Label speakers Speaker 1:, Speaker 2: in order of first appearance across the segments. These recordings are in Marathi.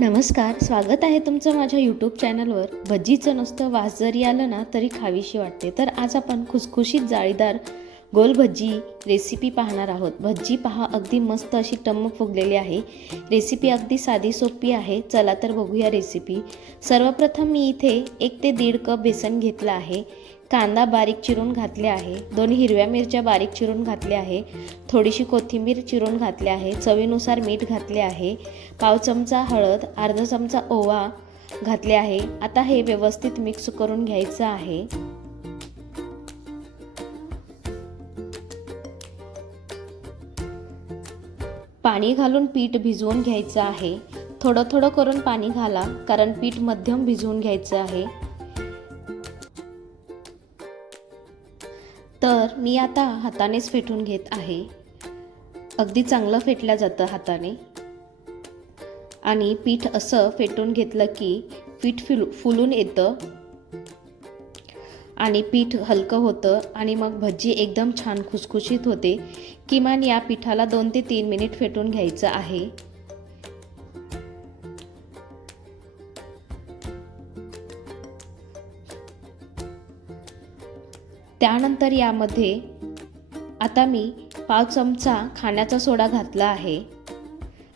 Speaker 1: नमस्कार स्वागत आहे तुमचं माझ्या यूट्यूब चॅनलवर भज्जीचं नुसतं वास जरी आलं ना तरी खावीशी वाटते. तर आज आपण खुसखुशीत जाळीदार गोल भज्जी रेसिपी पाहणार आहोत. भज्जी पहा अगदी मस्त अशी टम्म फुगलेली आहे. रेसिपी अगदी साधी सोपी आहे. चला तर बघूया रेसिपी सर्वप्रथम मी इथे एक ते दीड कप बेसन घेतलं आहे. कांदा बारीक चिरून घातले आहे. दोन हिरव्या मिरच्या बारीक चिरून घातल्या आहे. थोडीशी कोथिंबीर चिरून घातली आहे. चवीनुसार मीठ घातले आहे. पाव चमचा हळद अर्धा चमचा ओवा घातले आहे. आता हे व्यवस्थित मिक्स करून घ्यायचं आहे. पाणी घालून पीठ भिजवून घ्यायचं आहे. थोडं थोडं करून पाणी घाला कारण पीठ मध्यम भिजवून घ्यायचं आहे. तर मी आता हातानेच फेटून घेत आहे. अगदी चांगलं फेटलं जातं हाताने. आणि पीठ असं फेटून घेतलं की पीठ फुल फुलून येतं. आणि पीठ हलकं होतं आणि मग भजी एकदम छान खुसखुशीत होते. किमान या पिठाला दोन ते तीन मिनिट फेटून घ्यायचं आहे. त्यानंतर यामध्ये आता मी पाव चमचा खाण्याचा सोडा घातला आहे.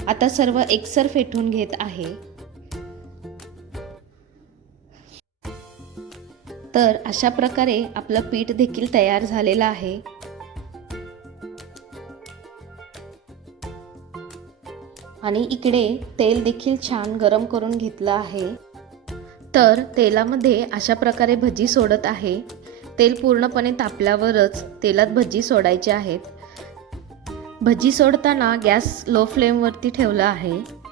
Speaker 1: आता सर्व एकसर फेटून घेत आहे. तर अशा प्रकारे आपलं पीठ देखील तयार झालेलं आहे. आणि इकडे तेल देखील छान गरम करून घेतलं आहे. तर तेलामध्ये अशा प्रकारे भजी सोडत आहे. तेल पूर्णपणे तापल्यावरच तेलात भजी सोडायचे आहेत. भजी सोडताना गॅस लो फ्लेमवरती ठेवला आहे.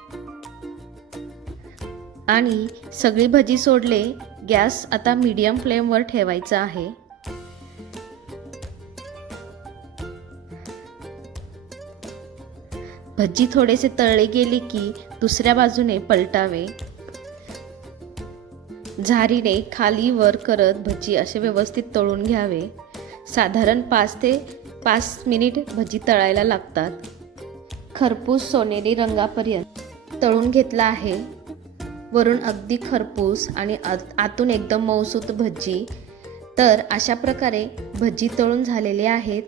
Speaker 1: आणि सगळी भजी सोडले गॅस आता मीडियम फ्लेमवर ठेवायचा आहे. भजी थोडेसे तळले गेले की दुसऱ्या बाजूने पलटावे. झारीने खाली वर करत भजी असे व्यवस्थित तळून घ्यावे. साधारण पाच ते पाच मिनिट भजी तळायला लागतात. खरपूस सोनेरी रंगापर्यंत तळून घेतला आहे. वरून अगदी खरपूस आणि आत- आतून एकदम मऊसूत भजी. तर अशा प्रकारे भजी तळून झालेले आहेत.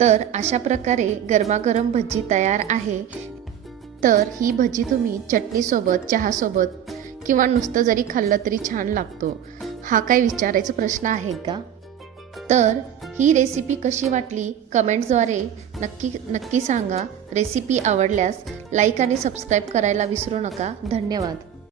Speaker 1: तर अशा प्रकारे गरमागरम भजी तयार आहे. तर ही भजी तुम्ही चटणीसोबत चहासोबत किंवा नुसतं जरी खाल्लं तरी छान लागतो. हा काय विचारायचा प्रश्न आहे का? तर ही रेसिपी कशी वाटली? कमेंट्सद्वारे नक्की नक्की सांगा. रेसिपी आवडल्यास लाईक आणि सबस्क्राईब करायला विसरू नका. धन्यवाद.